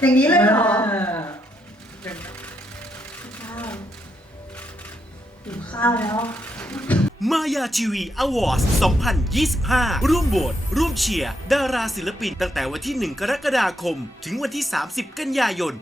อย่างนี้เลยเหรอข้าวหิวข้าวแล้ว มายาทีวีอวอร์ด2025 ร่วมโหวตร่วมเชียร์ ดาราศิลปินตั้งแต่วันที่ 1 กรกฎาคม ถึงวันที่ 30 กันยายน 2568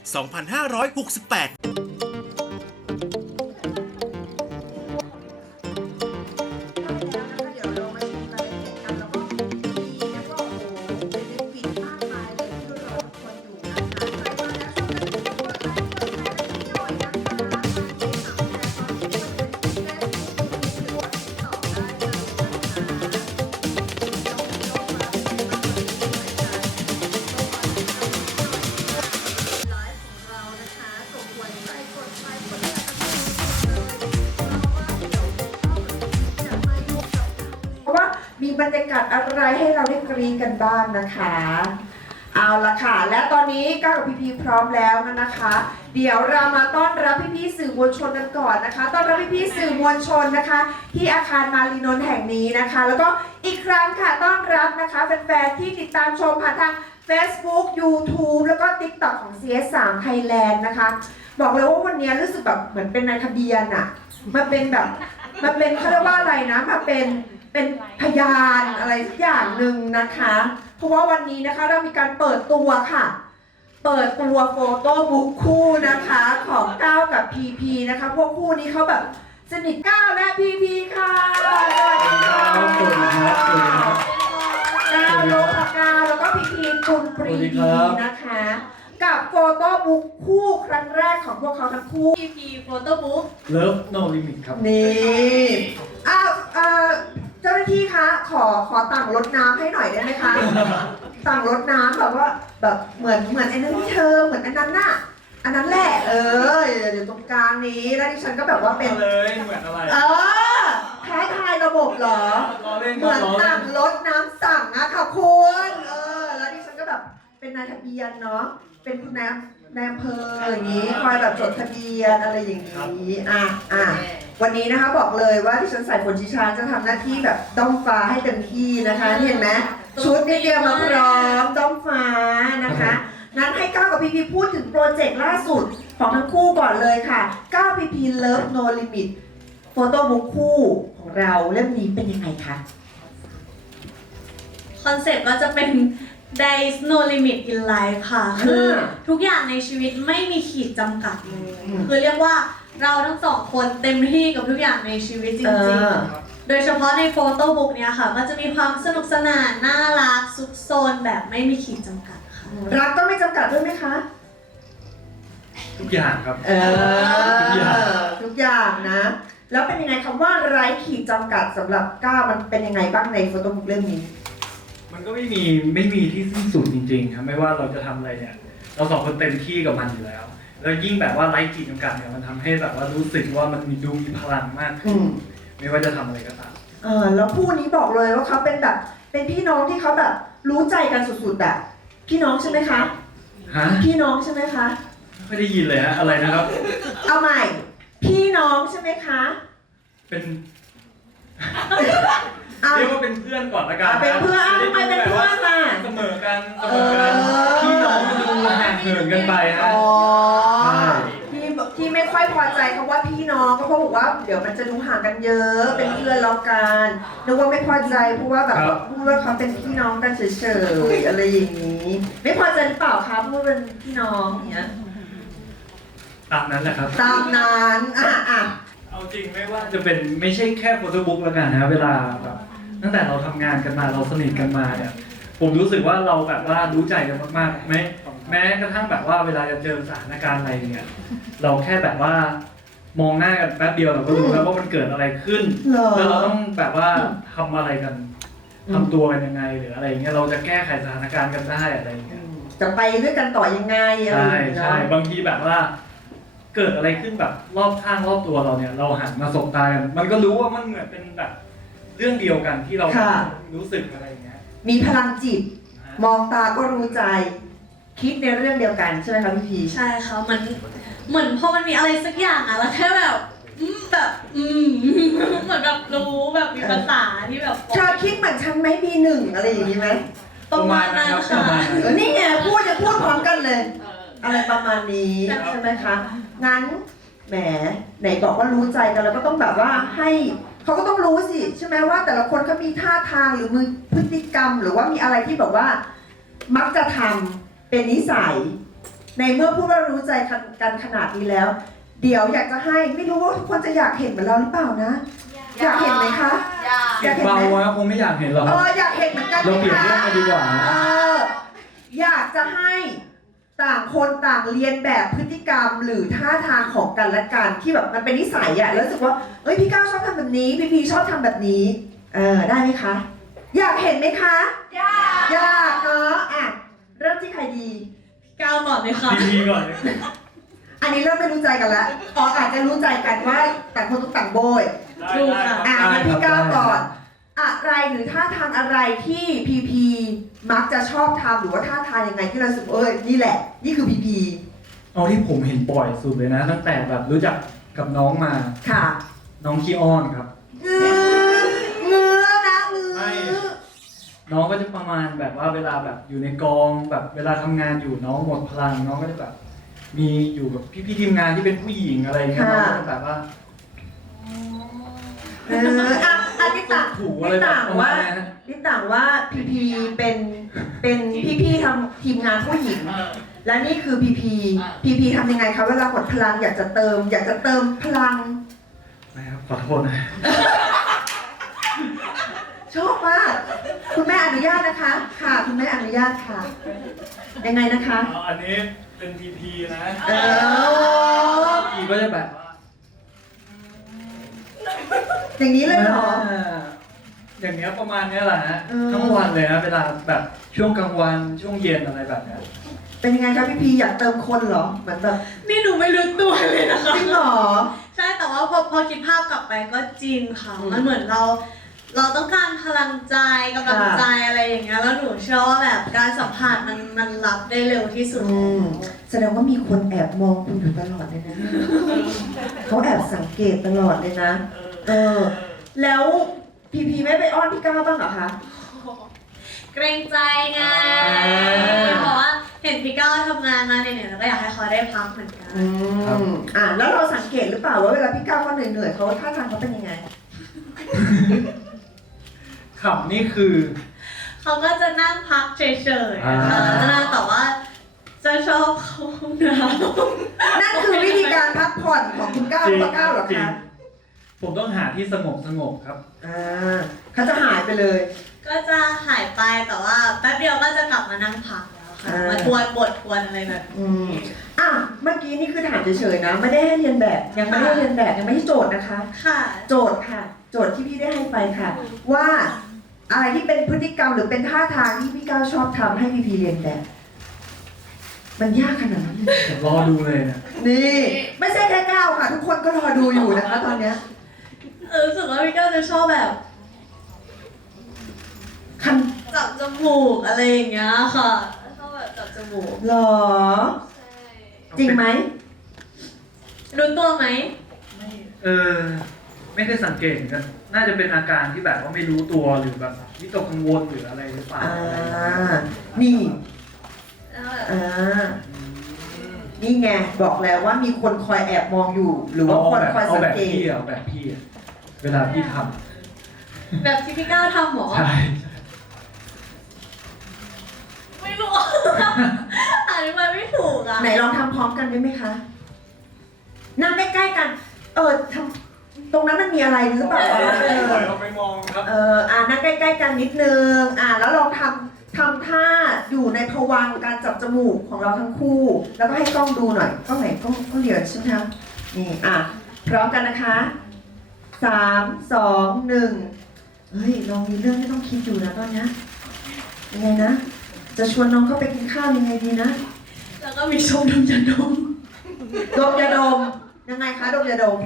อะไรให้เราได้กรี๊ดกันบ้างนะคะ เอาละค่ะ และตอนนี้ก้าวกับพี่พีพร้อมแล้วนะคะ เดี๋ยวเรามาต้อนรับพี่พี่ๆสื่อมวลชนกันก่อนนะคะ ต้อนรับพี่พี่ๆสื่อมวลชนนะคะ ที่อาคารมารีนนท์แห่งนี้นะคะ แล้วก็อีกครั้งค่ะต้อนรับนะคะแฟนๆที่ติดตามชมผ่านทาง Facebook YouTube แล้วก็ TikTok ของ CS3 Thailand นะคะ บอกเลยว่าวันนี้รู้สึกแบบเหมือนเป็นนายทะเบียนอะมาเป็นแบบมาเป็นเขาเรียกว่าอะไรนะมาเป็น เป็นพยานอะไรสักอย่างหนึ่งนะคะ เพราะว่าวันนี้นะคะเรามีการเปิดตัวค่ะ เปิดตัวโฟโต้บุ๊กคู่นะคะของก้าวกับพีพีนะคะ พวกคู่นี้เขาแบบสนิทก้าวและพีพีค่ะสวัสดีค่ะสวัสดีครับสวัสดีครับ ก้าวโลภกาวแล้วก็พีพีคุณปรีสวัสดีคดีรับนะคะ กับโฟโต้บุ๊กคู่ครั้งแรกของพวกเขาทั้งคู่ PP Photo Book เลิฟโนลิมิตครับ นี่อ้า อขอต่างรถน้ำให้หน่อยได้ไหมคะ ต่างรถน้ำแบบว่าแบบเหมือนเหมือนไอ้นั่นที่เธอเหมือนอันนั้นน่ะ อันนั้นแหละ เออเดี๋ยวเดี๋ยวตรงกลางนี้แล้วดิฉันก็แบบว่าเป็น เลยเหมือนอะไรเออท้าทายระบบเหรอ ล้อเล่นเหมือนล้อเล่ต่างนรถน้ำสั่งอะค่ะคุณ เออ แล้วดิฉันก็แบบเป็นนายทะเบียนเนาะ เป็นคุณนาย นายอำเภออย่างนี้คอยแบบจดทะเบียนอะไรอย่างนี้อะอะวันนี้นะคะบอกเลยว่าที่ฉันใส่ฝนชิชาจะทำหน้าที่แบบด้อมฟ้าให้เต็มที่นะคะเห็นไหมชุดนี่เตรียมมาพร้อมด้อมฟ้านะคะ นั้นให้ก้าวกับพีพีพูดถึงโปรเจกต์ล่าสุดของทั้งคู่ก่อนเลยค่ะก้าวพีพีเลิฟโนลิมิตโฟโต้บุ๊กคู่ของเราเล่มนี้เป็นยังไงคะคอนเซ็ปต์ก็จะเป็น There is no limit in life ค่ะ คืออ่าทุกอย่างในชีวิตไม่มีขีดจำกัดเลยอืมคือเรียกว่าเราทั้งสองคนเต็มที่กับทุกอย่างในชีวิตจเอริงอๆโดยเฉพาะในโฟโต้บุ๊กเนี้ยค่ะมันจะมีความสนุกสนาน น่ารักซุกซนแบบไม่มีขีดจำกัดค่ะ รักก็ไม่จำกัดด้วยไหมคะ ทุกอย่างครับ เออ ทุกอย่างทุกอย่างนะ แล้วเป็นยังไงคำว่าไร้ขีดจำกัดสำหรับก้าวมันเป็นยังไงบ้างในโฟโต้บุ๊กเล่มนี้ มันก็ไม่มีไม่มีที่สิ้นสุดจริงๆครับไม่ว่าเราจะทำอะไรเนี่ย เราสองคนเต็มที่กับมันอยู่แล้ว แล้วยิ่งแบบว่าไร้ขีดจำกัดเนี่ยมันทำให้แบบว่ารู้สึกว่ามันมีดูมีพลังมากอืขึ้นมไม่ว่าจะทำอะไรก็ตาม เออแล้วคู่นี้บอกเลยว่าเขาเป็นแบบเป็นพี่น้องที่เขาแบบรู้ใจกันสุดๆแบบพี่น้องใช่ไหมคะ ฮะพี่น้องใช่ไหมคะ ไม่ได้ยินเลยฮะอะไรนะครับ เอาใหม่ พี่น้องใช่ไหมคะ เป็นเอาเรียกว่าเป็นเพื่อนก่อนละกันอะเป็นเพื่อนอะทำไมเป็นเพื่อนล่ะเสมอกันเสมอกันเออ พี่น้องก็ดูห่างเหินกันไปฮะอ๋อใช่ ที่ที่ไม่ค่อยพอใจคำว่าพี่น้องก็เพราะบอกว่าเดี๋ยวมันจะดูห่างกันเยอะ เป็นเพื่อนแล้วกันนึกว่าไม่พอใจเพราะว่าแบบพูดว่าเขาเป็นพี่น้องกันเฉยๆอะไรอย่างนี้ ไม่พอใจหรือเปล่าคะพูดเป็นพี่น้องอย่างเงี้ยตามนั้นแหละครับ ตามนั้นอะอะเอาจริงไม่ว่าจะเป็นไม่ใช่แค่โฟโต้บุ๊กแล้วกันนะเวลาแบบ ตั้งแต่เราทำงานกันมาเราสนิทกันมาเนี่ย ผมรู้สึกว่าเราแบบว่ารู้ใจกันมากๆแม้แม้กระทั่งแบบว่าเวลาจะเจอสถานการณ์อะไรเนี่ย เราแค่แบบว่ามองหน้ากันแป๊บเดียวเราก็รู้แล้วว่ามันเกิดอะไรขึ้น เหรอ แล้วเราต้องแบบว่าทำอะไรกันอืมทำตัวกันยังไงหรืออะไรอย่างเงี้ยเราจะแก้ไขสถานการณ์กันได้อะไรอย่างเงี้ย จะไปด้วยกันต่อยังไงอะไรอใช่ย่างเงี้ยใช่บางทีแบบว่า เกิดอะไรขึ้นแบบรอบข้างรอบตัวเราเนี่ย เราหันมาสบตากันมันก็รู้ว่ามันเหมือนเป็นแบบ เรื่องเดียวกันที่เรารู้สึกอะไรอย่างเงี้ยมีพลังจิตมองตาก็รู้ใจ คิดในเรื่องเดียวกันใช่ไหมคะพี่พีใช่ค่ะมันเหมือนพอมันมีอะไรสักอย่างอะแล้วแค่แบบอืมแบบอืมเหมือนแบบรู้แบบมีภาษาที่แบบเธอคิดเหมือนฉันไหมมีหนึ่งอะไรอย่างนี้ไหมประมาณนั้นประค่ะมาณนั้นเออนี่ไงพูดจะพูดพร้อมกันอะไรประมาณนี้ครับใช่ไหมคะ งั้นแหมไหนบอกว่ารู้ใจกันแล้วก็ต้องแบบว่าให้ เขาก็ต้องรู้สิใช่ไหมว่า แต่ละคนเขามีท่าทางหรือมือพฤติกรรม หรือว่ามีอะไรที่แบบว่า มักจะทำเป็นนิสัย ในเมื่อพูดว่ารู้ใจกันขนาดนี้แล้ว เดี๋ยวอยากจะให้ไม่รู้ว่าทุกคนจะอยากเห็นเหมือนเราหรือเปล่านะ อยากเห็นไหมคะ อยากเก็บเบาอะคงไม่อยากเห็นหรอกเอครับออยากเห็นเหมือนกันไหมเราเปลี่ยนคะ เรื่องมาดีกว่า เอออยากจะให้ต่างคนต่างเรียนแบบพฤติกรรมหรือท่าทางของกันและกันที่แบบมันเป็นนิสัยอะแล้วรู้สึกว่าเอ้ยพี่ก้าวชอบทำแบบ นี้พี่พีชอบทำแบบนี้ เออได้ไหมคะ อยากเห็นไหมคะ อยากอยากเนาะอะเริ่มที่ใครดี ก้าวก่อนเลยค่ะทีพีก่อนเลยอันนี้เริ่มไม่รู้ใจกันแล้วอ๋ออาจจะรู้ใจกันว่าต่างคนต้องต่างโบยดูค่ะอะงั้นพี่ก้าวก่อน อะไรหรือท่าทางอะไรที่พีพีมักจะชอบทำหรือว่าท่าทางยังไงที่เรารู้สึกเอ้ยนี่แหละ นี่คือพีพีเอาที่ผมเห็นบ่อยสุดเลยนะ ตั้งแต่แบบรู้จักกับน้องมา ค่ะ น้องขี้อ้อนครับ งื้อเงื้อนะงื้ไม่อน้องก็จะประมาณแบบว่าเวลาแบบอยู่ในกองแบบเวลาทำงานอยู่น้องหมดพลังน้องก็จะแบบ มีอยู่กับพี่ๆทีมงานที่เป็นผู้หญิงอะไรอย่างเงี้ยน้องก็จะแบบว่าเอออะอันนี้ต่างถูอะไรนี่แบบต่างประมาว่าณนั้นนะนี่ต่างว่าพีพีเป็นเป็นพี่พี่ๆทำทีมงานผู้หญิงและนี่คือพีพีพีพีทำยังไงคะเวลาหมดพลังอยากจะเติม อยากจะเติมพลัง ไม่ครับขอโทษนะชอบมากคุณแม่อนุญาตนะคะ ค่ะ คุณแม่อนุญาตค่ะ ยังไงนะคะ เอาอันนี้เป็นทีพีนะเออทีก็จะแบบว่าอย่างนี้เลยเหรอาอย่างเงี้ยประมาณเนี้ยแหละฮะเออ ทั้งวันเลยนะเวลาแบบช่วงกลางวันช่วงเย็นอะไรแบบเนี้ย เป็นยังไงคะพี่พีอยากเติมคนเหรอเหมือนแบบนี่หนูไม่รู้ตัวเลยนะคะ จริงเหรอ ใช่แต่ว่าพอพอคิดภาพกลับไปก็จริงค่ะ อืมมันเหมือนเรา เราต้องการพลังใจกำลังใจอะไรอย่างเงี้ยแล้วหนูเชื่อว่าแบบการสัมผัสมันมันรับได้เร็วที่สุด อืมแสดงว่ามีคนแอบมองคุณอยู่ตลอดเลยนะเขาแอบสังเกตตลอดเลยนะ เออ แล้วพีพีไม่ไปอ้อนพี่ก้าวบ้างเหรอคะ เกรงใจไงอ่า เพราะว่าเห็น พี่ก้าวทำงานมาเนี่ยแล้วก็อยากให้เขาได้พักเหมือนกัน อืมอะแล้วเราสังเกตหรือเปล่าว่าเวลาพี่ก้าวเขาเหนื่อยๆเขาท่าทางเขาเป็นยังไงขับนี่คือ เขาก็จะนั่งพักเฉยๆนะคะอ่านั่งแต่ว่าจะชอบเข้าห้องน้ำนั่นคือวิธีการพักผ่อนของคุณก้าวหรือเปล่าก้าวเหรอจริงคะผมต้องหาที่สงบสงบครับ อ่าเขาจะหายไปเลยก็จะหายไปแต่ว่าแป๊บเดียวก็จะกลับมานั่งพักแล้วค่ะ อ่าม มาทวนบททวนอะไรแบบนี้อืมอะเมื่อกี้นี่คือถามเฉยๆนะ ไม่ได้ให้เรียนแบบ ยังไม่ได้เรียนแบบยังไม่ใช่โจทย์นะคะ ค่ะ โจทย์ค่ะ โจทย์ที่พี่ได้ให้ไปค่ะ ว่าอะไรที่เป็นพฤติกรรมหรือเป็นท่าทางที่พี่ก้าวชอบทำให้พี่พีเรียนแบบ มันยากขนาดนั้นเลยรอดูเลยนะนี่ ไม่ใช่แค่ก้าวค่ะ ทุกคนก็รอดูอยู่นะคะ ตอนเนี้ยเออรู้สึกว่าพี่ก้าวจะชอบแบบคันจับจมูกอะไรอย่างเงี้ยค่ะชอบแบบ จับจมูกหรอจริงไหม รู้ตัวไหมเออไม่ได้สังเกตเหมือนกัน น่าจะเป็นอาการที่แบบว่าไม่รู้ตัวหรือแบบวิตกกังวลหรืออะไรหรือเปล่าอ่าอะไรอย่างเงี้ยนี่ แล้วแบบอ่านี่ไง บอกแล้วว่ามีคนคอยแอบมองอยู่ หรือว่าคนแบบคอยเอาสังแบบเกพี่ตอะเอาแบบพี่อะเวลาพี่ทแบบที่พี่ก้าวทำหรอำใช่ ไม่รู้อธิบายไม่ถูกอะไหนลองทำพร้อมกันได้ไหมคะนั่งใกล้ๆกัน เออทำตรงนั้นมันมีอะไรหรือเปล่าเอปล่อยอเขาไปมองครับ เอออ่านั่งใกล้ๆกันนิดนึง อ่าแล้วลองทำทำท่าอยู่ในภวังค์การจับจมูกของเราทั้งคู่ แล้วก็ให้กล้องดูหน่อยกล้องไหนกล้องกล้องเดียวใช่ไหมคะนี่อะพร้อมกันนะคะสามสองหนึ่งเฮ้ยเรามีเรื่องที่ต้องคิดอยู่นะตอนเนี้ยยังไงนะ จะชวนน้องเข้าไปกินข้าวยังไงดีนะ แล้วก็มีชมดมจันดมดมยาดมยังไงคะดมยาดม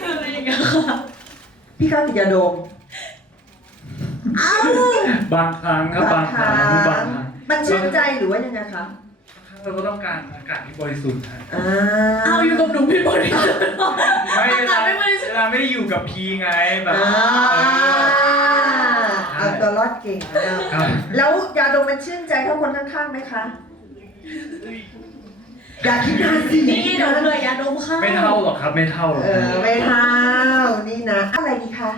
อะไรอย่างเงี้ยค่ะพี่ก้าวติดยาดมอ้าวบางครั้งครับบางครั้งบางครั้งมันชื่นใจหรือว่ายังไงคะเราก็ต้องการอากาศที่บริสุทธิ์ฮะอ่าเอาอยู่กับหนูพี่บริสุทธิ์ไม่เวอาลากาศไม่บริสุทธิ์เวลาไม่ได้อยู่กับพีไงแบบ ตัวรอดเก่งนะครับ แล้วยาดมมันชื่นใจเท่าคนข้างๆไหมคะอยากคิดนานสินี่เดี๋ยวเผื่อยาดมเข้าไม่เท่าหรอกครับ ไม่เท่าหรอกเออไม่เท่านี่นะ อะไรดีคะ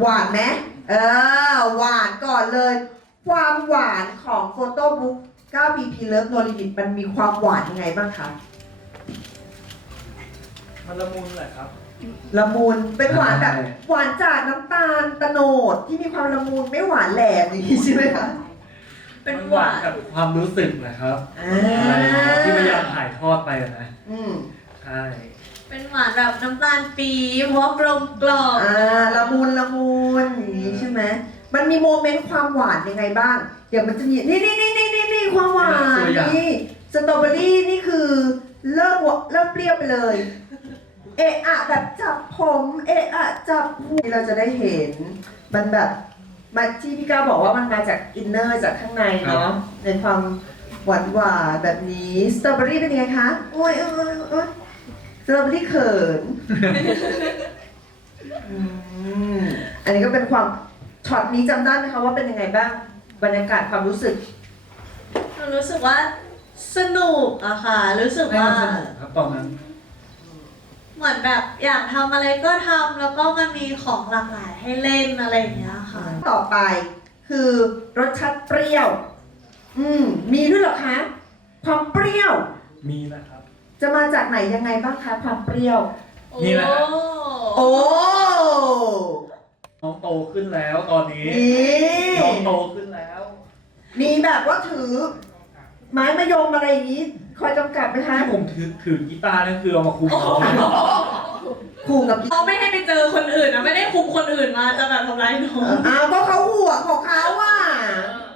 หวานไหมเออหวานก่อนเลย ความหวานของโฟโต้บุ๊ก 9PP Love No Limit มันมีความหวานยังไงบ้างคะ มันละมุนแหละครับ ละมุนเป็นหวานแบบใช่หวานจากน้ำตาลตะโนดที่มีความละมุนไม่หวานแหลมอย่างนี้ใช่ไหมคะเป็นมันหวานกับความรู้สึกแหละครับอ่อะไรอย่างเงี้ยที่พยายาามถ่ายทอดไปอะนะอืมใช่เป็นหวานแบบน้ำตาลปี๊บเพราะกลมกล่อมอ่าละมุนละมุนอย่างนี้ใช่ไหมมันมีโมเมนต์ความหวานยังไงบ้างเดี๋ยวมันจะมีนี่นี่นี่นี่นี่นี่ความหวานนี่สตรอเบอรี่นี่คือเลิกหวเลิกเปรี้ยวไปเลย เอะอะแบบจับผมเอะอะจับหูเราจะได้เห็น มันแบบมาที่พี่ก้าวบอกว่ามันมาจากอินเนอร์จากข้างในเนาะในความหวานหวานๆแบบนี้สตรอเบอรี่เป็นยังไงคะโอ้ยโอ้ยโอ้ยสตรอเบอรี่เขินอืมอันนี้ก็เป็นความช็อตนี้จำได้ไหมคะว่าเป็นยังไงบ้างบรรยากาศความรู้สึก หนูรู้สึกว่าสนุกอะค่ะ รู้สึกให้ว่ามันสนุกครับตอนนั้น เหมือนแบบอยากทำอะไรก็ทำแล้วก็มันมีของหลากหลายให้เล่นอะไรอย่างเงี้ยค่ะ ต่อไป คือรสชาติเปรี้ยว อืม มีด้วยเหรอคะ ความเปรี้ยว มีนะครับ จะมาจากไหนยังไงบ้างคะความเปรี้ยว นี่แหละ โอ้โอ้น้องโตขึ้นแล้วตอนนี้นี่น้องโตขึ้นแล้ว มีแบบว่าถือ ไม้มะยมอะไรอย่างนี้ คอยกำกับไหมคะที่ผมถือถือกีตาร์นั่นคือเอามาคุมเขาขู่กับเขาไม่ให้ไปเจอคนอื่นนะไม่ได้คุมคนอื่นมาจะแบบทำร้ายน้องอ้าวก็เขาห่วงของเขาอะ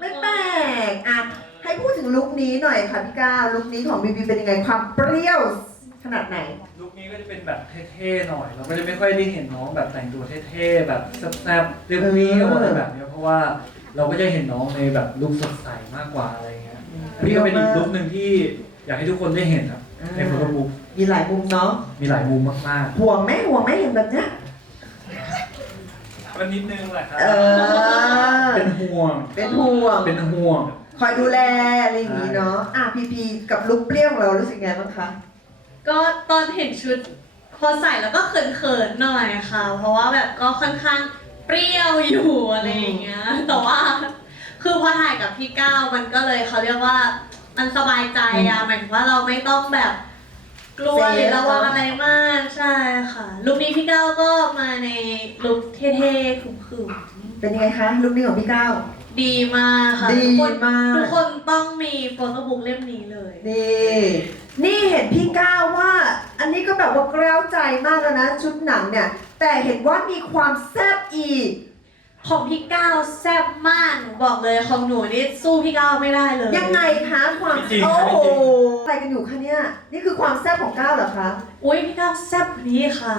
ไม่แปลกอะให้พูดถึงลุคนี้หน่อยค่ะพี่ก้าวลุคนี้ของบีบีเป็นยังไงความเปรี้ยวขนาดไหน ลุคนี้ก็จะเป็นแบบเท่ๆหน่อย เราก็จะไม่ค่อยได้เห็นน้องแบบแต่งตัวเท่ๆแบบแซ่บๆเรียบเรียวอะไรแบบเนี้ยเพราะว่าเราก็จะเห็นน้องในแบบลุคสดใสมากกว่าอะไรเงี้ยอันนี้ก็เป็นอีกลุคหนึ่งที่ อยากให้ทุกคนได้เห็นครับในโฟโต้บุ๊กมีหลายมุมเนาะมีหลายมุมมากห่วงไหมห่วงไหมเห็นแบบเนี้ยๆก็นิดนึงแหละครับเออเป็นห่วงเป็นห่วง เป็นห่วง คอยดูแลอะไรอย่างนี้เนาะอะพีพีกับลุคเปรี้ยวของเรารู้สึกไงบ้างคะก็ตอนเห็นชุดพอใส่แล้วก็เขินๆหน่อยค่ะ เพราะว่าแบบก็ค่อนข้างเปรี้ยวอยู่อะไรอย่างเงี้ย แต่ว่า คือพอถ่ายกับพี่ก้าวมันก็เลยเขาเรียกว่า มันสบายใจอะหมายถึงว่าเราไม่ต้องแบบกลัวหรือระวังอะไรมากใช่ค่ะลุคนี้พี่ก้าวก็มาในลุคเท่ๆขึมเป็นยังไงคะลุคนี้ของพี่ก้าว ๆดีมากค่ะดีทุกคนมาก ทุกคนต้องมีโฟโต้บุ๊กเล่มนี้เลย นี่นี่เห็นพี่ก้าวว่า อันนี้ก็แบบว่ากร้าวใจมากแล้วนะ ชุดหนังเนี่ย แต่เห็นว่ามีความแซ่บอีก ของพี่ก้าวแซ่บมากหนูบอกเลยของหนูนี่สู้พี่ก้าวไม่ได้เลยยังไงคะความจริงๆโอ้นะโหจริง อะไรกันอยู่คะเนี่ยนี่คือความแซ่บของก้าวเหรอคะอุ้ยพี่ก้าวแซ่บกว่านี้ค่ะ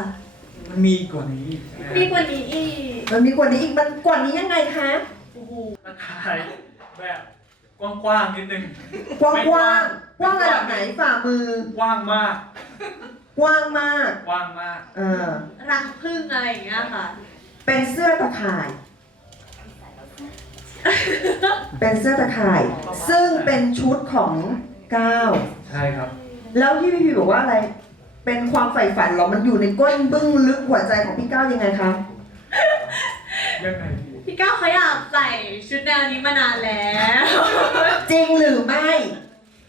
มันมีกว่านี้ใช่ไหมมีกว่านี้อีกมันมีกว่านี้อีกมันกว่านี้ยังไงคะโอ้โหมันถ่ายแบบกว้างๆนิดนึง กว้างไม่กกว้าว้างงกว้างระดับไหนฝ่ามือ กว้างมาก กว้างมากกว้างมาก เออรังพึ่งอะไรอย่างเงี้ยค่ะ เป็นเสื้อตะข่าย เป็นเสื้อตะข่าย ซึ่งเป็นชุดของก้าวใช่ครับ แล้วที่พี่พีบอกว่าอะไร เป็นความใฝ่ฝันเหรอ มันอยู่ในก้นบึ้งลึกหัวใจของพี่ก้าวยังไงคะ ยังไงพี่พี่ก้าวเขาอยากใส่ชุดแนวนี้มานานแล้ว จริงหรือไม่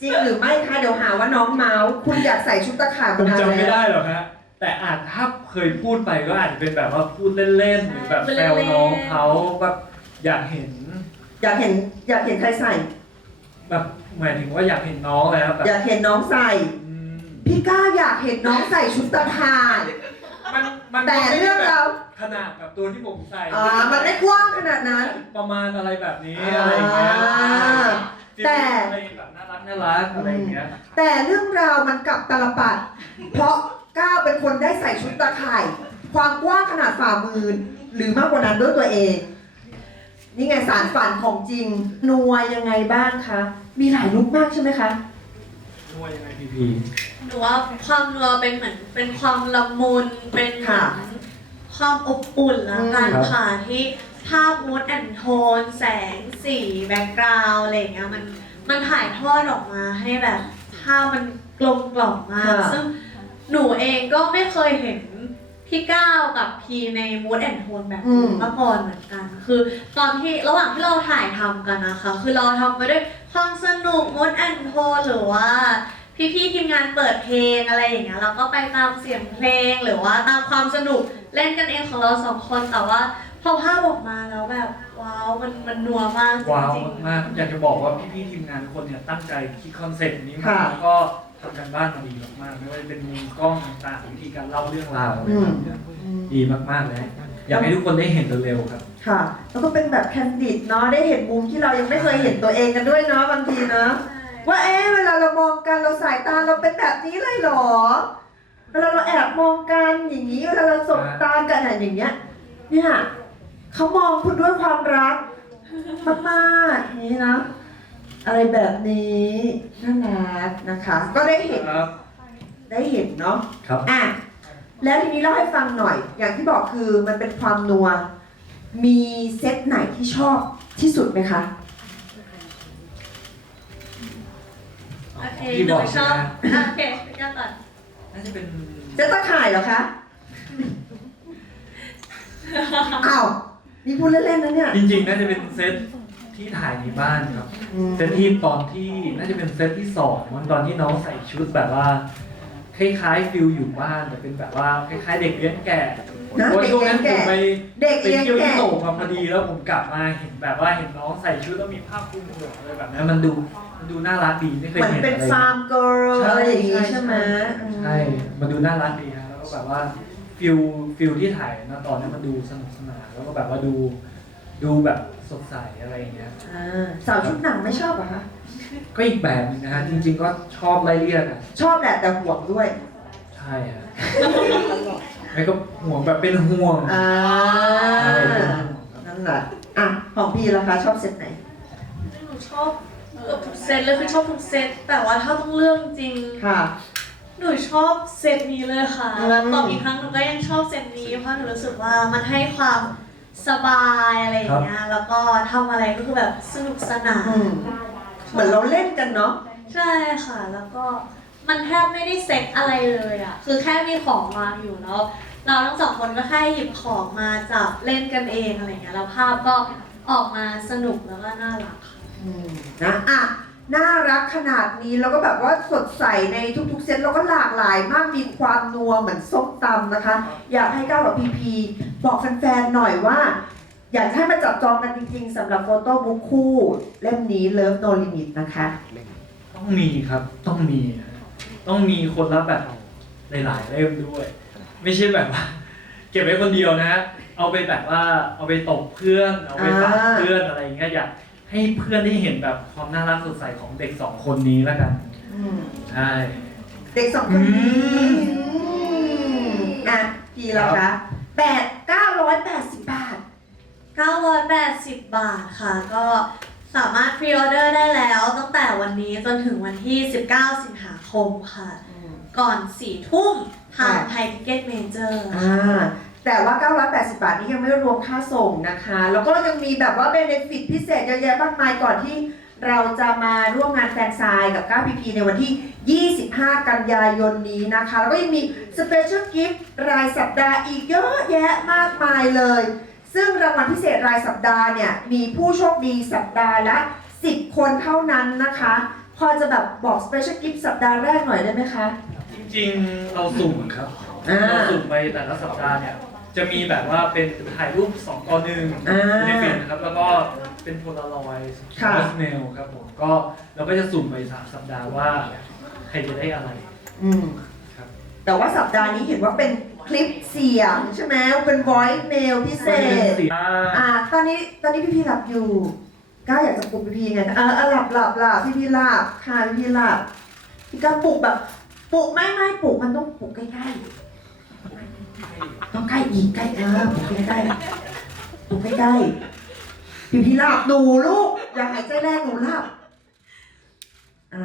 จริงหรือไม่คะเดี๋ยวหาว่าน้องเมาส์คุณอยากใส่ชุดตะข่ายผมนานจำไม่แล้วได้หรอกฮะแต่อาจถ้าเคยพูดไปก็อาจจะเป็นแบบว่าพูดเล่นๆหรือแบบแซวน้องเขาแบบอยากเห็น อยากเห็นอยากเห็นใครใส่ แบบหมายถึงว่าอยากเห็นน้องแล้วแบบอยากเห็นน้องใส่ อืมพี่ก้าวอยากเห็นน้องใส่ชุดตะข่าย มันมันแต่เรื่องเราวขนาดแบบตัวที่ผมใส่อ่ามันไม่กว้างขนาดนั้น ประมาณอะไรแบบนี้อ่าอะไรอย่างเงี้ยแต่ อะไรแบบน่ารักน่ารักอะไรอย่างเงี้ย แต่เรื่องราวมันกลับตาลปัด เพราะก้าวเป็นคนได้ใส่ชุดตะข่าย ความกว้างขนาดฝ่ามือหรือมากกว่านั้นด้วยตัวเอง นี่ไงสารฝันของจริง นัวยังไงบ้างคะ มีหลายลุกมากใช่ไหมคะ นัวยังไงพีพีหนูว่าความนัวเป็นเหมือนเป็นความละมุนเป็นเหมือนความอบอุ่นละกันครับค่ะที่ภาพมูดแอนโทน แสงสีแบ็กกราวด์อะไรอย่างเงี้ยมันมันถ่ายทอดออกมาให้แบบภาพมันกลมกล่อมมาก ค่ะ ซึ่งหนูเองก็ไม่เคยเห็น พี่ก้าวกับพีในมูดแอนโทนแบบนี้มาก่อนเหมือนกัน คือตอนที่ระหว่างที่เราถ่ายทำกันนะคะ คือเราทำไปด้วยความสนุกมูดแอนโทนหรือว่า พี่ๆทีมงานเปิดเพลงอะไรอย่างเงี้ยเราก็ไปตามเสียงเพลงหรือว่าตามความสนุกเล่นกันเองของเราสองคนแต่ว่าพอภาพออกมาแล้วแบบว้าวมันมันนัวมากจว้าวริงมากๆอยากจะบอกว่าพี่ๆทีมงานทุกคนเนี่ยตั้งใจคิดคอนเซ็ปต์นี้มาค่ะ แล้วก็ ทำกันบ้านมาดีมากๆไม่ว่าจะเป็นมุมกล้องต่างๆวิธีการเล่าเรื่องราวอะไรอืมแบบเนี้ยดีมากๆเลยอยากให้ทุกคนได้เห็นเร็วๆครับ ค่ะ แล้วก็เป็นแบบแคนดิดเนาะได้เห็นมุมที่เรายังไม่เคยเห็นตัวเองกันด้วยเนาะบางทีเนาะใช่ว่าเอ๊ะเวลาเรามองกันเราสายตาเราเป็นแบบนี้เลยเหรอเวลาเราแอบมองกันอย่างนี้เวลาเราสบตากันอะไรอย่างเงี้ยเนี่ยเขามองคุณด้วยความรักมากๆอย่างนี้นะ อะไรแบบนี้น่ารักนะคะ ก็ได้เห็นครับ ได้เห็นเนาะครับ อะแล้วทีนี้เล่าให้ฟังหน่อย อย่างที่บอกคือมันเป็นความนัว มีเซตไหนที่ชอบที่สุดไหมคะ โอเคพี่หบนูอกชอบนะอะโอเคพี่ก้าวก่อนน่าจะเป็นเซตตะข่ายเหรอคะอ้าวนี่พูดเล่นๆนะเนี่ย จริงๆ น่าจะเป็นเซต ที่ถ่ายในบ้านครับอืมเซตที่ตอนที่น่าจะเป็นเซตที่สองมันตอนที่น้องใส่ชุดแบบว่าคล้ายๆฟิลอยู่บ้านแต่เป็นแบบว่าคล้ายๆเด็กเลี้ยงแก่นะเพราะเด็กช่วงเลี้ยนั้งนผมแก่ไปเด็กไปเลี้ยงเที่ยวแก่ที่โตมาพอดีแล้วผมกลับมาเห็นแบบว่าเห็นน้องใส่ชุดแล้วมีผ้าคลุมหัวอะไรแบบนั้นมันดูมันดูน่ารักดีไม่เคยเหมือนเห็นเป็นอะไรฟาร์มเกิร์ลใช่อะไรอย่างงี้ใช่ใช่ไหมอืมใช่ มันดูน่ารักดีฮะแล้วก็แบบว่าฟิลฟิลที่ถ่ายนะตอนนั้นมันดูสนุกสนานแล้วก็แบบว่าดู ดูแบบสดใสอะไรอย่างเงี้ย อ่าสาวชุดหนังไม่ชอบเหรอคะ ก็อีกแบบหนึงนะฮะจริง ๆ ก็ชอบไล่เรียกอะชอบแหละแต่ห่วงด้วย ใช่ฮะไม่ก็ห่วงแบบเป็นห่วงอ่าใช่เป็นห่วงครับนั่นแหละ อะ ของพี่ล่ะคะ ชอบเซตไหน หนูชอบเกือบทุกเซตเลยคือชอบทุกเซตแต่ว่าถ้าต้องเรื่องจริง ค่ะ หนูชอบเซตนี้เลยค่ะอืมแล้วต่ออีกครั้งหนูก็ยังชอบเซตนี้เพราะหนูรู้สึกว่ามันให้ความ สบายอะไรอย่างเงี้ยแล้วก็ทำอะไรก็คือแบบสนุกสนานอืมเหมือนเราเล่นกันเนาะ ใช่ค่ะ แล้วก็มันแทบไม่ได้เซ็ตอะไรเลยอะ คือแค่มีของวางอยู่แล้ว เราทั้งสองคนก็แค่หยิบของมาจับเล่นกันเองอะไรเงี้ยแล้วภาพก็ออกมาสนุกแล้วก็น่ารักค่ะอืมนะอะ น่ารักขนาดนี้แล้วก็แบบว่าสดใสในทุกๆ เซตแล้วก็หลากหลายมากมีความนัวเหมือนส้มตำนะคะ อยากให้ก้าวกับพีพีบอกแฟนๆหน่อยว่า อยากให้มาจับจองกันจริงๆสำหรับโฟโต้บุ๊คคู่เล่มนี้ Love No Limit นะคะ ต้องมีครับต้องมีนะต้องมีคนละแบบหลายๆเล่มด้วย ไม่ใช่แบบว่า เก็บไว้คนเดียวนะ เอาไปแบบว่าเอาไปตบเพื่อน เอาไปฝากเพื่อนอะไรอย่างเงี้ยอยาก ให้เพื่อนได้เห็นแบบความน่ารักสดใสของเด็กสองคนนี้แล้วกันอืมใช่ เด็กสองคนนี้อืม อืมอะทีละคะแปดเก้าร้อยแปดสิบบาท 980 บาทค่ะ ก็สามารถพรีออเดอร์ได้แล้วตั้งแต่วันนี้จนถึงวันที่ 19 สิงหาคมค่ะ ก่อน 4 ทุ่มทางค่ะ ไทยทิเก็ตเมเจอร์ อ่า แต่ว่า 980 บาทนี้ยังไม่รวมค่าส่งนะคะ แล้วก็ยังมีแบบว่าเบนฟิตพิเศษเยอะแยะมากมายก่อนที่เราจะมาร่วมงานแฟนซายกับ 9PP ในวันที่ 25 กันยายนนี้นะคะ แล้วก็ยังมีสเปเชียลกิฟต์รายสัปดาห์อีกเยอะแยะมากมายเลย ซึ่งรางวัลพิเศษรายสัปดาห์เนี่ย มีผู้โชคดีสัปดาห์ละ 10 คนเท่านั้นนะคะ พอจะแบบบอกสเปเชียลกิฟต์สัปดาห์แรกหน่อยได้ไหมคะ จริงๆ เราสุ่มครับ อ่า เราสุ่มไปแต่ละสัปดาห์เนี่ย จะมีแบบว่าเป็นถ่ายรูป2ต่อหนึ่งอ่าในเฟซนะครับแล้วก็เป็นโพลารอยด์ค่ะโพสเมลครับผมก็เราก็จะสุ่มไปสามสัปดาห์ว่า ใครจะได้อะไรอืมครับ แต่ว่าสัปดาห์นี้เห็นว่าเป็นคลิปเสียงใช่ไหมเป็น voice mail พิเศษ อ่า ตอนนี้ตอนนี้พี่พี่หลับอยู่ก้าวอยากจะปลุกพี่พี่ไงเออเออหลับหลับหลับพี่พี่หลับค่ะพี่พี่หลับพี่ก้าวปลุกแบบปลุกไม่ไม่ปลุกมันต้องปลุกใกล้ๆ ต้องใกล้อีกใกล้เออปลุกใกล้ๆปลุกใกล้ๆพี่พี่หลับหนูลูกอย่าหายใจแรงหนูหลับอ่า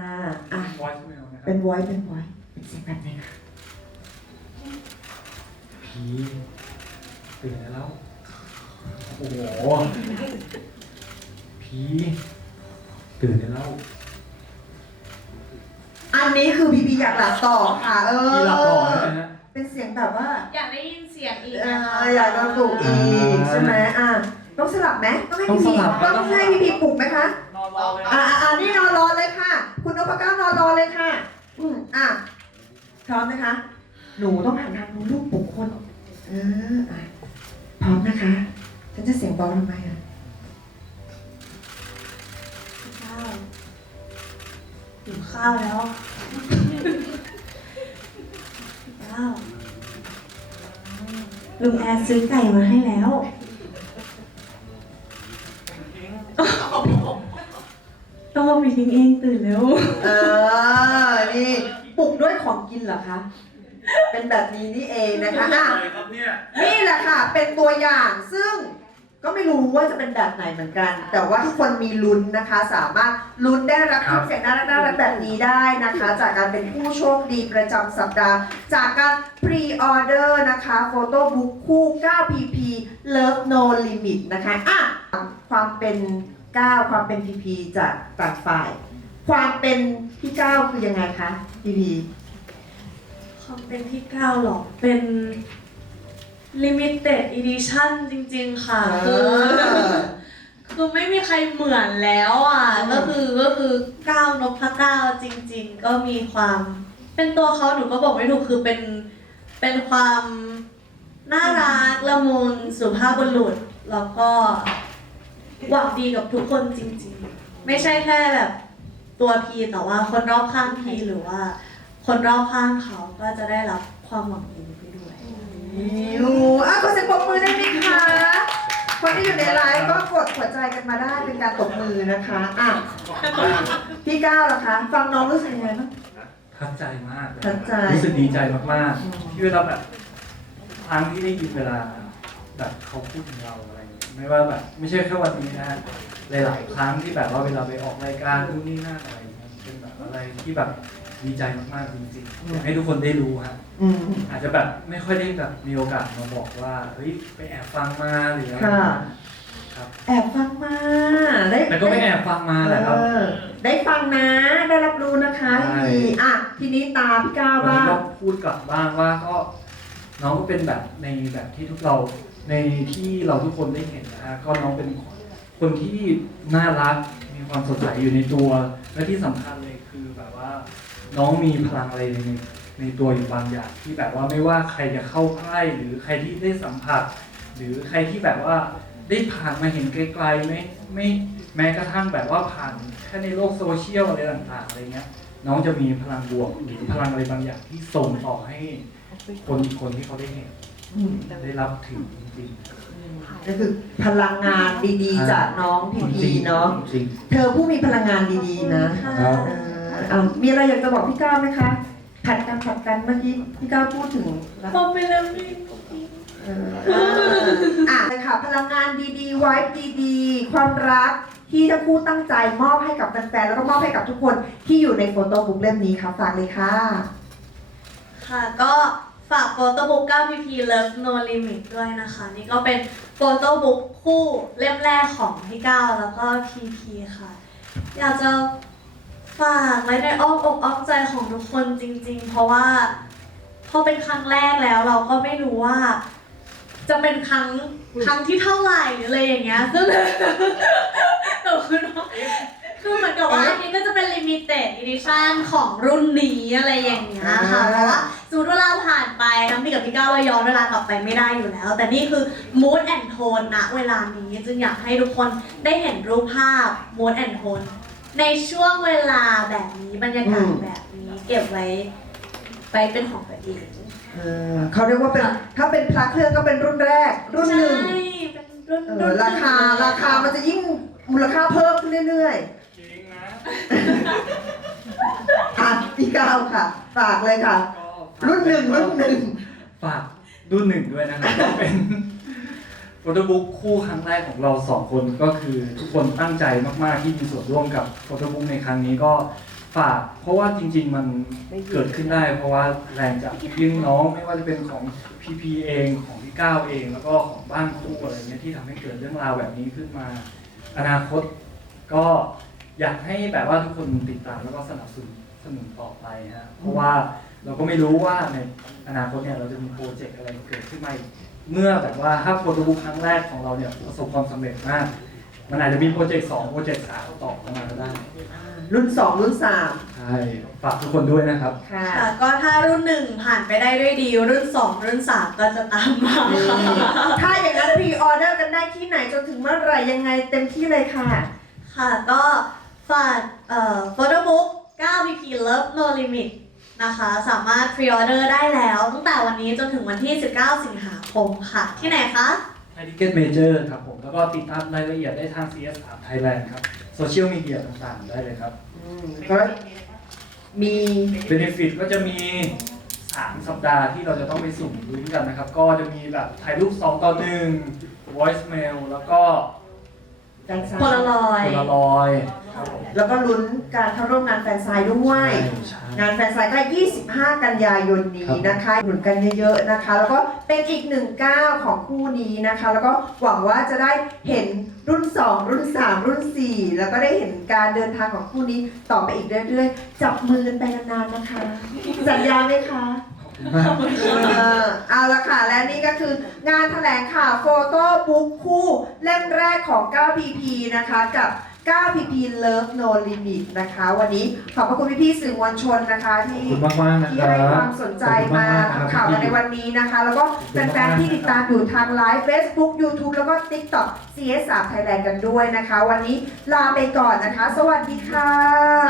อะ voice mail นะครัเป็บน voice เป็น voice เป็นเสียงแบบนี้นะผีตื่นได้แล้ว โอ้โหผีตื่นได้แล้วอันนี้คือพีพีอยากหลับต่อค่ะ เออ พี่หลับต่อเลยนะฮะ เป็นเสียงแบบว่าอยากได้ยินเสียงอีกเอนะคะออยากจะปลุกอีกใช่ไหมอะต้องสลับไหมต้องให้พีพีต้องให้พีพีปลุกไหมคะ นอนรอเลยอ่าอ่านี่นอนรอเลยค่ะ คุณนพก้าวนอนรอเลยค่ะ อืมอะพร้อมนะคะ หนูต้องหันทางนู้นลูกปลุกคนเอออะพร้อมนะคะ ฉันจะเสียงเบาทำไมอะข้าวหิวข้าวแล้ว ข้าวลุงแอร์ซื้อไก่มาให้แล้ว ต้องมามีทิ้งเองตื่นเร็วเออ นี่ปลุกด้วยของกินเหรอคะ เป็นแบบนี้นี่เองนะคะอะ อะไรครับเนี่ย นี่แหละค่ะ เป็นตัวอย่างซึ่ง ก็ไม่รู้ว่าจะเป็นแบบไหนเหมือนกัน แต่ว่าทุกคนมีลุ้นนะคะ สามารถลุ้นได้รับคลิปเสียงน่ารักน่ารักแบบนี้ได้นะคะ จากการเป็นผู้โชคดีประจำสัปดาห์ จากการพรีออเดอร์นะคะโฟโต้บุ๊กคู่ 9PP Love No Limit นะคะอะความเป็น 9 ความเป็น PP จากต่างฝ่าย ความเป็นพี่ 9 คือยังไงคะ PP ความเป็นพี่ก้าวหรอ เป็น limited edition จริงๆค่ะเอคืออคือไม่มีใครเหมือนแล้วอะอืมก็คือก็คือก้าวนพก้าวจริง ๆ ก็มีความ เป็นตัวเขาหนูก็บอกไม่ถูกคือเป็นเป็นความน่ารักละมุนสุภาพบุรุษแล้วก็หวังดีกับทุกคนจริง ๆ ไม่ใช่แค่แบบตัวพีแต่ว่าคนรอบข้างพีหรือว่า คนรอบข้างเขาก็จะได้รับความหวังดี ไปด้วยอยู่อะขอเสียงปรบมือได้ไหมคะ คนที่อยู่ในไลฟ์ก็กดหัวใจกันมาได้เป็นการตบมือนะคะอะพี่ก้าวล่ะคะ ฟังน้องรู้สึกยังไงบ้าง ทัดใจมากเลยทัดใจ รู้สึกดีใจมากอืมๆที่เวลาแบบครั้งที่ได้ยินเวลา แบบเขาพูดถึงเราอะไรอย่างเงี้ยไม่ว่าแบบ ไม่ใช่แค่วันนี้นะหลายๆครั้งที่แบบว่าเวลาไปออกรายการนู่นนี่นั่นอะไรอย่างเงี้ยเป็นแบบอะไรที่แบบ ดีใจมากๆจริงๆอยากให้ทุกคนได้รู้ฮะอืม อาจจะแบบไม่ค่อยได้แบบมีโอกาสมาบอกว่าเฮ้ยไปแอบฟังมาหรืออะไรค่ะ ครับแอบฟังมาได้แต่ก็ไม่แอบฟังมาแหละครับ เออได้ฟังนะได้รับรู้นะคะใช่พี่อะทีนี้ตาพี่ก้าววันบ้านี้งก็พูดกลับบ้างว่าก็น้องก็เป็นแบบในแบบที่ทุกเราในที่เราทุกคนได้เห็นนะฮะก็น้องเป็นคนที่น่ารักมีความสดใสอยู่ในตัว และที่สำคัญเลยคือแบบว่า น้องมีพลังอะไรในในตัวอยู่บางอย่างที่แบบว่าไม่ว่าใครจะเข้าใกล้หรือใครที่ได้สัมผัส หรือใครที่แบบว่าได้ผ่านมาเห็นไกลๆไม่ไม่แม้กระทั่งแบบว่าผ่านแค่ในโลกโซเชียลอะไรต่างๆอะไรเงี้ย น้องจะมีพลังบวกหรือพลังอะไรบางอย่างที่ส่งต่อให้คนอีกคนที่เขาได้เห็นอืมได้รับถึงจริงก็คือพลังงานดีๆ จากน้องพีๆพีเนาะจริงเธอผู้มีพลังงานดีๆนะค่ะครับ เออเอามีอะไรอยากจะบอกพี่ก้าวไหมคะผัดกันผัดกันเมื่อกี้พี่ก้าวพูดถึงแล้วผมไปแล้วนี่เอออะเลยค่ะ พลังงานดีๆไว้ดีๆ ความรักที่ทั้งคู่ตั้งใจมอบให้กับแฟนๆแล้วก็มอบให้กับทุกคนที่อยู่ในโฟโต้บุ๊กเล่มนี้ค่ะฝากเลยค่ะ ค่ะก็ฝากโฟโต้บุ๊ก 9PP Love No Limit ด้วยนะคะ นี่ก็เป็นโฟโต้บุ๊กคู่เล่มแรกของพี่ก้าวแล้วก็ PP ค่ะ อยากจะ ฝากไว้ในอ้อมอกอ้อมใจของทุกคนจริง ๆ เพราะว่าพอเป็นครั้งแรกแล้วเราก็ไม่รู้ว่า จะเป็นครั้งครั้งที่เท่าไหร่หรืออะไรอย่างเงี้ยซึ่งแต่คือน้องคือเหมือนกับว่าอันนี้ก็จะเป็น limited edition ของรุ่นนี้อะไรอย่างเงี้ยค่ะอ่าเพราะว่าสมมติเวลาผ่านไปทั้งพี่กับพี่ก้าวเราย้อนเวลากลับไปไม่ได้อยู่แล้ว แต่นี่คือ mood and tone ณเวลานี้จึงอยากให้ทุกคนได้เห็นรูปภาพ mood and tone ในช่วงเวลาแบบนี้บรรยากาศอืมแบบนี้ เก็บไว้ไปเป็นของตัวเองเออเขาเรียกว่าเป็นถ้าเป็นพระเครื่องก็เป็นรุ่นแรก รุ่นหนึ่งใช่เป็นรุ่นเอรุ่อนราคาราคามันจะยิ่งมูลค่าเพิ่มขึ้นเรื่อยจริงนะๆอะพี่ก้าวค่ะ ฝากเลยค่ะ ก็รุ่นหนึ่งรุ่นหนึ่ง ฝากรุ่นหนึ่งด้วยนะครับก็เป็น โฟโต้บุ๊กคู่ครั้งแรกของเราสองคนก็คือทุกคนตั้งใจมากๆที่มีส่วนร่วมกับโฟโต้บุ๊กในครั้งนี้ก็ฝากเพราะว่าจริง ๆ มันเกิดขึ้นได้ เพราะว่าแรงจากพี่น้องไม่ว่าจะเป็นของพีพีเองของพี่ก้าวเอง แล้วก็ของบ้านครูอะไรเงี้ยที่ทำให้เกิดเรื่องราวแบบนี้ขึ้นมา อนาคตก็อยากให้แบบว่าทุกคนติดตามแล้วก็สนับสนุนสนุนต่อไปฮะเพราะว่าเราก็ไม่รู้ว่าในอนาคตเนี่ยเราจะมีโปรเจกต์อะไรเกิดขึ้นมาอีก เมื่อแบบว่าถ้าโฟโต้บุ๊กครั้งแรกของเราเนี่ยประสบความสำเร็จมาก มันอาจจะมีโปรเจกต์สองโปรเจกต์สามต่อเข้ามาก็ได้รุ่น 2 รุ่นใช่ฝากทุกคนด้วยนะครับ3ค่ะ ค่ะก็ถ้ารุ่นหนึ่งผ่านไปได้ด้วยดี รุ่นสองรุ่นสามก็จะตามมาค่ะถ้าอย่างนั้นพรีออเดอร์กันได้ที่ไหนจนถึงเมื่อไหร่ยังไงเต็มที่เลยค่ะ ค่ะก็ฝากเอ่อโฟโต้บุ๊ก9 PP Love No Limit นะคะสามารถพรีออเดอร์ได้แล้วตั้งแต่วันนี้จนถึงวันที่ 19 สิงหาคมค่ะ ที่ไหนคะ ไทยทิเก็ตเมเจอร์ครับผม แล้วก็ติดตามรายละเอียดได้ทาง CS3 Thailand ครับโซเชียลมีเดียต่างๆ ได้เลยครับ อืมก็มีเบนฟิตก็จะมี 3 สัปดาห์ที่เราจะต้องไปสุ่มลุ้นกันนะครับ ก็จะมีแบบถ่ายรูป 2 ต่อ 1 voice mail แล้วก็ แฟนไซโพลารน์อยโพลารอยด์ครับผมแล้วก็ลุ้นการเข้าร่วมงานแฟนไซน์ด้วยใช่ งานแฟนไซน์ก็ 25 กันยายนนี้นะคะ หนุนกันเยอะๆนะคะ แล้วก็เป็นอีกหนึ่งก้าวของคู่นี้นะคะ แล้วก็หวังว่าจะได้เห็นรุ่น 2 รุ่น 3 รุ่น 4 แล้วก็ได้เห็นการเดินทางของคู่นี้ต่อไปอีกเรื่อยๆ จับมือกันไปนานๆนะคะ สัญญาไหมคะขอบคุณมาก เออเอาละค่ะ และนี่ก็คืองานแถลงข่าวโฟโต้บุ๊กคู่เล่มแรกของ 9PP นะคะกับ 9PP Love No Limit นะคะ วันนี้ขอบพระคุณพี่ๆสื่อมวลชนนะคะขอบที่คุณมากมากๆนะที่ครัให้บความสนใจมาขอบคุณกๆทำข่าวกันในวันนี้นะคะ แล้วก็แฟนๆที่ติดตามอยู่ทางไลฟ์ Facebook YouTube แล้วก็ TikTok CS3 Thailand กันด้วยนะคะ วันนี้ลาไปก่อนนะคะ สวัสดีค่ะ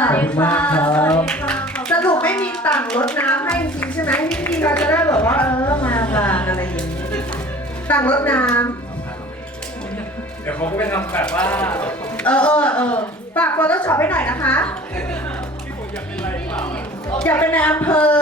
สวัสดีค่ะสวัสดีค่ะขอบคุณสรุปไม่มีต่างรดน้ำให้จริงๆใช่ไหมพี่ๆเราจะได้แบบว่าเออมาผ่านอะไรอย่างนี้ต่างรดน้ เดี๋ยวเขาก็ไปทำแบบว่าำเออเออเออฝากโฟโต้ช็อปให้หน่อยนะคะที่ผมอยากเป็นอะไรเปล่า อยากเป็นในอำเภอ